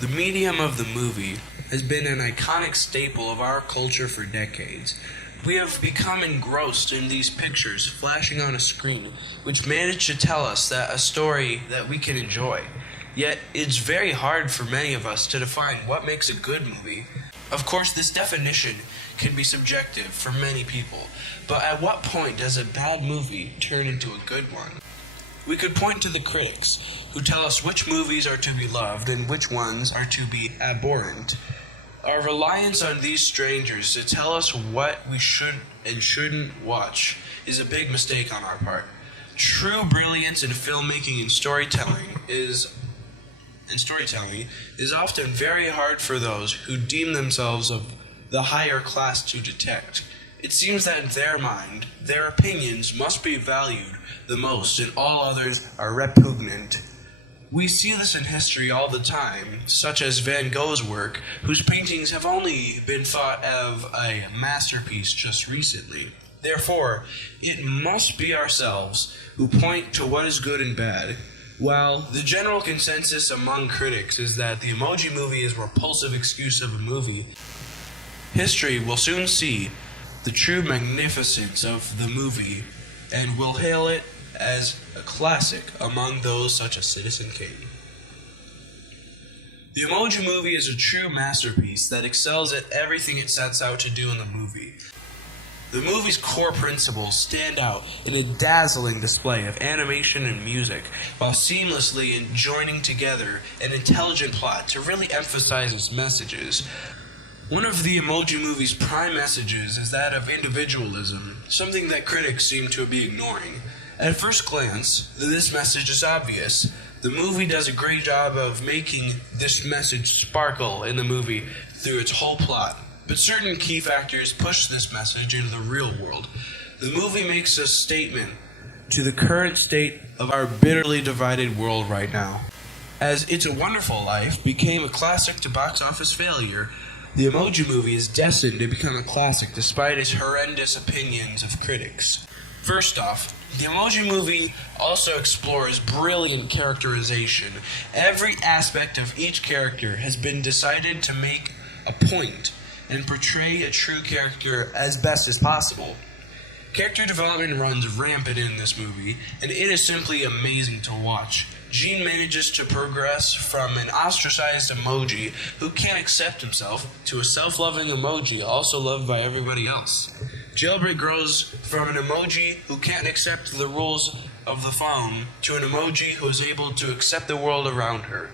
The medium of the movie has been an iconic staple of our culture for decades. We have become engrossed in these pictures flashing on a screen, which manage to tell us that a story that we can enjoy. Yet, it's very hard for many of us to define what makes a good movie. Of course, this definition can be subjective for many people, but at what point does a bad movie turn into a good one? We could point to the critics, who tell us which movies are to be loved and which ones are to be abhorrent. Our reliance on these strangers to tell us what we should and shouldn't watch is a big mistake on our part. True brilliance in filmmaking and storytelling is often very hard for those who deem themselves of the higher class to detect. It seems that in their mind, their opinions must be valued the most and all others are repugnant. We see this in history all the time, such as Van Gogh's work, whose paintings have only been thought of a masterpiece just recently. Therefore, it must be ourselves who point to what is good and bad. While the general consensus among critics is that the Emoji Movie is a repulsive excuse of a movie, history will soon see the true magnificence of the movie and will hail it as a classic among those such as Citizen Kane. The Emoji Movie is a true masterpiece that excels at everything it sets out to do in the movie. The movie's core principles stand out in a dazzling display of animation and music, while seamlessly joining together an intelligent plot to really emphasize its messages. One of the Emoji Movie's prime messages is that of individualism, something that critics seem to be ignoring. At first glance, this message is obvious. The movie does a great job of making this message sparkle in the movie through its whole plot. But certain key factors push this message into the real world. The movie makes a statement to the current state of our bitterly divided world right now. As It's a Wonderful Life became a classic to box office failure, the Emoji Movie is destined to become a classic despite its horrendous opinions of critics. First off, the Emoji Movie also explores brilliant characterization. Every aspect of each character has been decided to make a point and portray a true character as best as possible. Character development runs rampant in this movie, and it is simply amazing to watch. Gene manages to progress from an ostracized emoji who can't accept himself to a self-loving emoji also loved by everybody else. Jailbreak grows from an emoji who can't accept the rules of the phone to an emoji who is able to accept the world around her.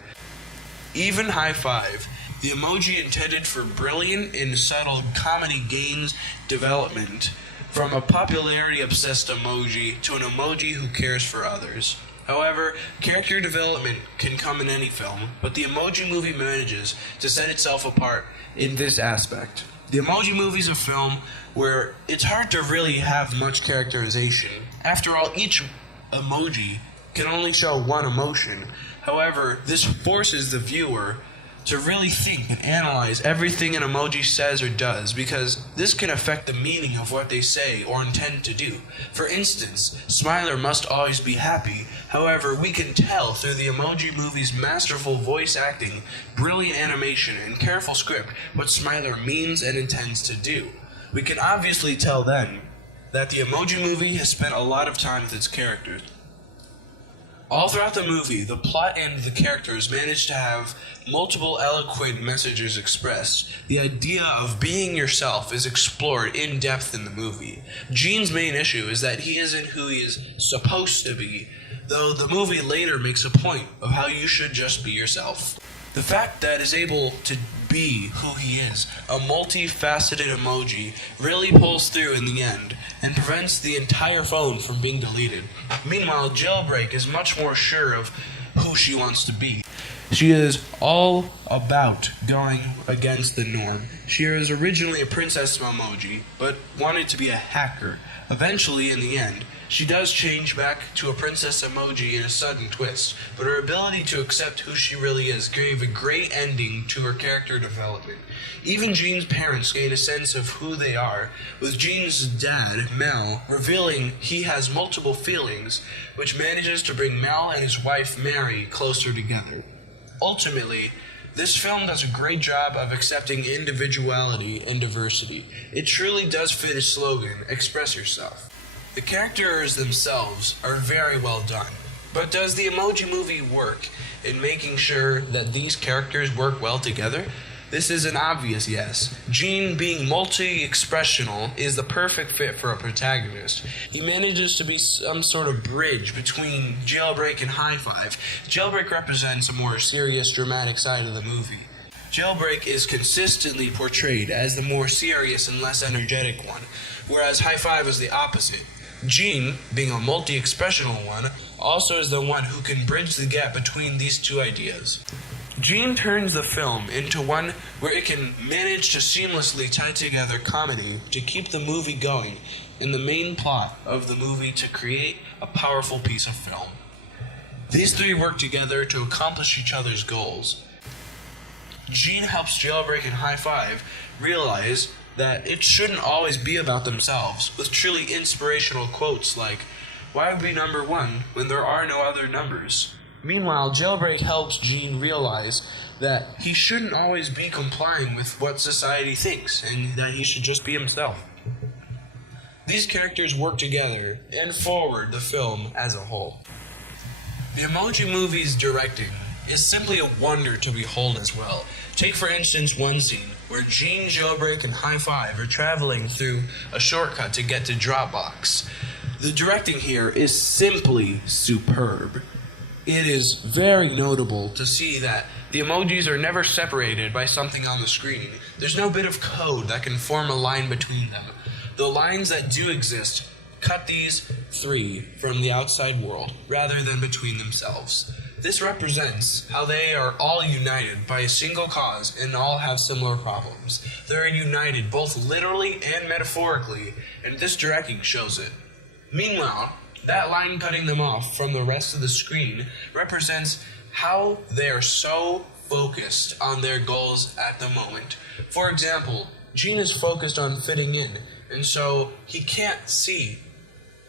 Even High Five, the emoji intended for brilliant and subtle comedy, gains development from a popularity-obsessed emoji to an emoji who cares for others. However, character development can come in any film, but the Emoji Movie manages to set itself apart in this aspect. The Emoji Movie is a film where it's hard to really have much characterization. After all, each emoji can only show one emotion. However, this forces the viewer to really think and analyze everything an emoji says or does, because this can affect the meaning of what they say or intend to do. For instance, Smiler must always be happy. However, we can tell through the Emoji Movie's masterful voice acting, brilliant animation, and careful script what Smiler means and intends to do. We can obviously tell then that the Emoji Movie has spent a lot of time with its characters. All throughout the movie, the plot and the characters manage to have multiple eloquent messages expressed. The idea of being yourself is explored in depth in the movie. Gene's main issue is that he isn't who he is supposed to be, though the movie later makes a point of how you should just be yourself. The fact that is able to be who he is, a multifaceted emoji, really pulls through in the end and prevents the entire phone from being deleted. Meanwhile, Jailbreak is much more sure of who she wants to be. She is all about going against the norm. She was originally a princess emoji, but wanted to be a hacker. Eventually, in the end, she does change back to a princess emoji in a sudden twist, but her ability to accept who she really is gave a great ending to her character development. Even Gene's parents gain a sense of who they are, with Gene's dad, Mel, revealing he has multiple feelings, which manages to bring Mel and his wife, Mary, closer together. Ultimately, This film does a great job of accepting individuality and diversity. It truly does fit its slogan, express yourself. The characters themselves are very well done, but does the Emoji Movie work in making sure that these characters work well together? This is an obvious yes. Gene, being multi-expressional, is the perfect fit for a protagonist. He manages to be some sort of bridge between Jailbreak and High Five. Jailbreak represents a more serious, dramatic side of the movie. Jailbreak is consistently portrayed as the more serious and less energetic one, whereas High Five is the opposite. Gene, being a multi-expressional one, also is the one who can bridge the gap between these two ideas. Gene turns the film into one where it can manage to seamlessly tie together comedy to keep the movie going and the main plot of the movie to create a powerful piece of film. These three work together to accomplish each other's goals. Gene helps Jailbreak and High Five realize that it shouldn't always be about themselves, with truly inspirational quotes like, "Why be number one when there are no other numbers?" Meanwhile, Jailbreak helps Gene realize that he shouldn't always be complying with what society thinks, and that he should just be himself. These characters work together and forward the film as a whole. The Emoji Movie's directing is simply a wonder to behold as well. Take for instance one scene where Gene, Jailbreak, and High Five are traveling through a shortcut to get to Dropbox. The directing here is simply superb. It is very notable to see that the emojis are never separated by something on the screen. There's no bit of code that can form a line between them. The lines that do exist cut these three from the outside world rather than between themselves. This represents how they are all united by a single cause and all have similar problems. They're united both literally and metaphorically, and this directing shows it. Meanwhile, that line cutting them off from the rest of the screen represents how they are so focused on their goals at the moment. For example, Gene is focused on fitting in, and so he can't see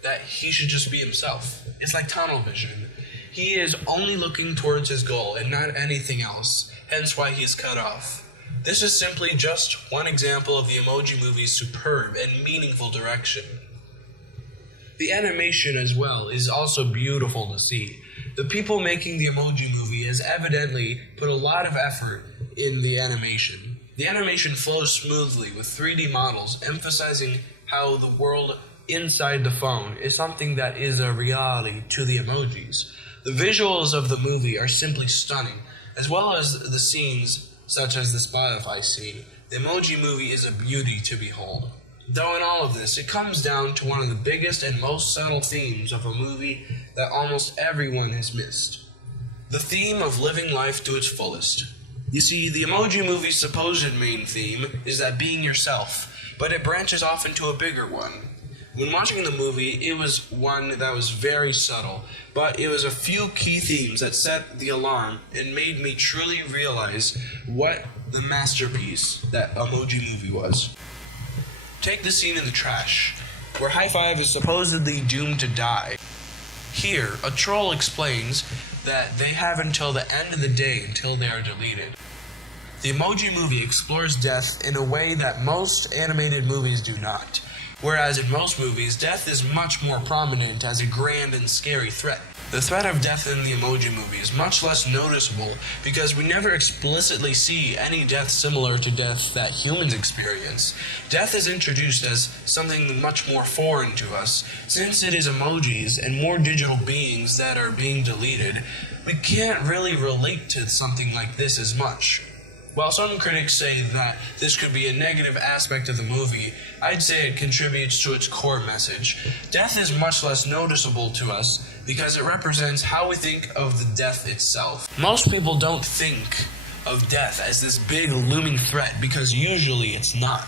that he should just be himself. It's like tunnel vision. He is only looking towards his goal and not anything else, hence why he is cut off. This is simply just one example of the Emoji Movie's superb and meaningful direction. The animation as well is also beautiful to see. The people making the Emoji Movie has evidently put a lot of effort in the animation. The animation flows smoothly with 3D models, emphasizing how the world inside the phone is something that is a reality to the emojis. The visuals of the movie are simply stunning, as well as the scenes such as the Spotify scene. The Emoji Movie is a beauty to behold. Though in all of this, it comes down to one of the biggest and most subtle themes of a movie that almost everyone has missed. The theme of living life to its fullest. You see, the Emoji Movie's supposed main theme is that being yourself, but it branches off into a bigger one. When watching the movie, it was one that was very subtle, but it was a few key themes that set the alarm and made me truly realize what the masterpiece that Emoji Movie was. Take the scene in the trash, where High Five is supposedly doomed to die. Here, a troll explains that they have until the end of the day until they are deleted. The Emoji Movie explores death in a way that most animated movies do not. Whereas in most movies, death is much more prominent as a grand and scary threat. The threat of death in the Emoji Movie is much less noticeable because we never explicitly see any death similar to death that humans experience. Death is introduced as something much more foreign to us. Since it is emojis and more digital beings that are being deleted, we can't really relate to something like this as much. While some critics say that this could be a negative aspect of the movie, I'd say it contributes to its core message. Death is much less noticeable to us because it represents how we think of the death itself. Most people don't think of death as this big looming threat because usually it's not.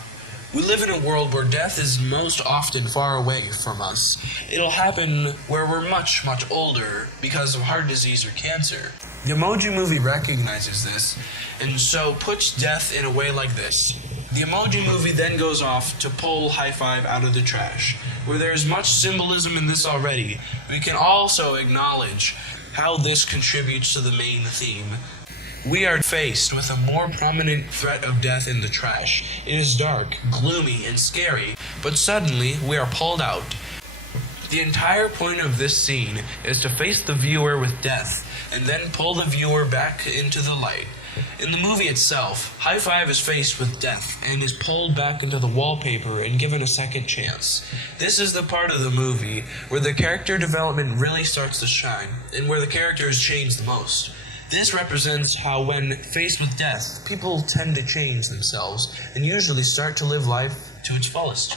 We live in a world where death is most often far away from us. It'll happen where we're much, much older because of heart disease or cancer. The Emoji Movie recognizes this, and so puts death in a way like this. The Emoji Movie then goes off to pull High Five out of the trash. Where there is much symbolism in this already, we can also acknowledge how this contributes to the main theme. We are faced with a more prominent threat of death in the trash. It is dark, gloomy, and scary, but suddenly we are pulled out. The entire point of this scene is to face the viewer with death, and then pull the viewer back into the light. In the movie itself, High Five is faced with death and is pulled back into the wallpaper and given a second chance. This is the part of the movie where the character development really starts to shine, and where the characters change the most. This represents how when faced with death, people tend to change themselves and usually start to live life to its fullest.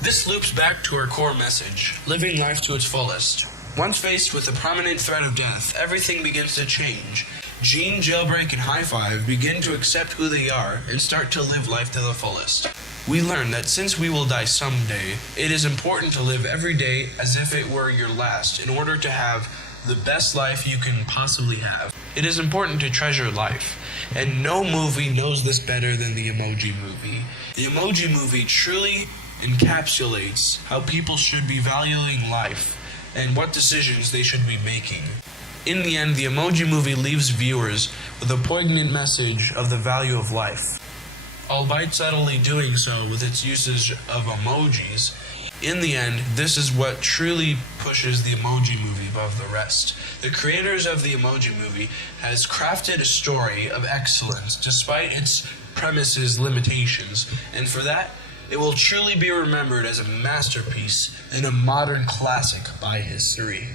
This loops back to our core message, living life to its fullest. Once faced with the prominent threat of death, everything begins to change. Gene, Jailbreak, and High Five begin to accept who they are and start to live life to the fullest. We learn that since we will die someday, it is important to live every day as if it were your last in order to have the best life you can possibly have. It is important to treasure life, and no movie knows this better than the Emoji Movie. The Emoji Movie truly encapsulates how people should be valuing life and what decisions they should be making. In the end, the Emoji Movie leaves viewers with a poignant message of the value of life. Albeit subtly doing so with its usage of emojis, in the end, this is what truly pushes the Emoji Movie above the rest. The creators of the Emoji Movie has crafted a story of excellence despite its premise's limitations, and for that, it will truly be remembered as a masterpiece and a modern classic by history.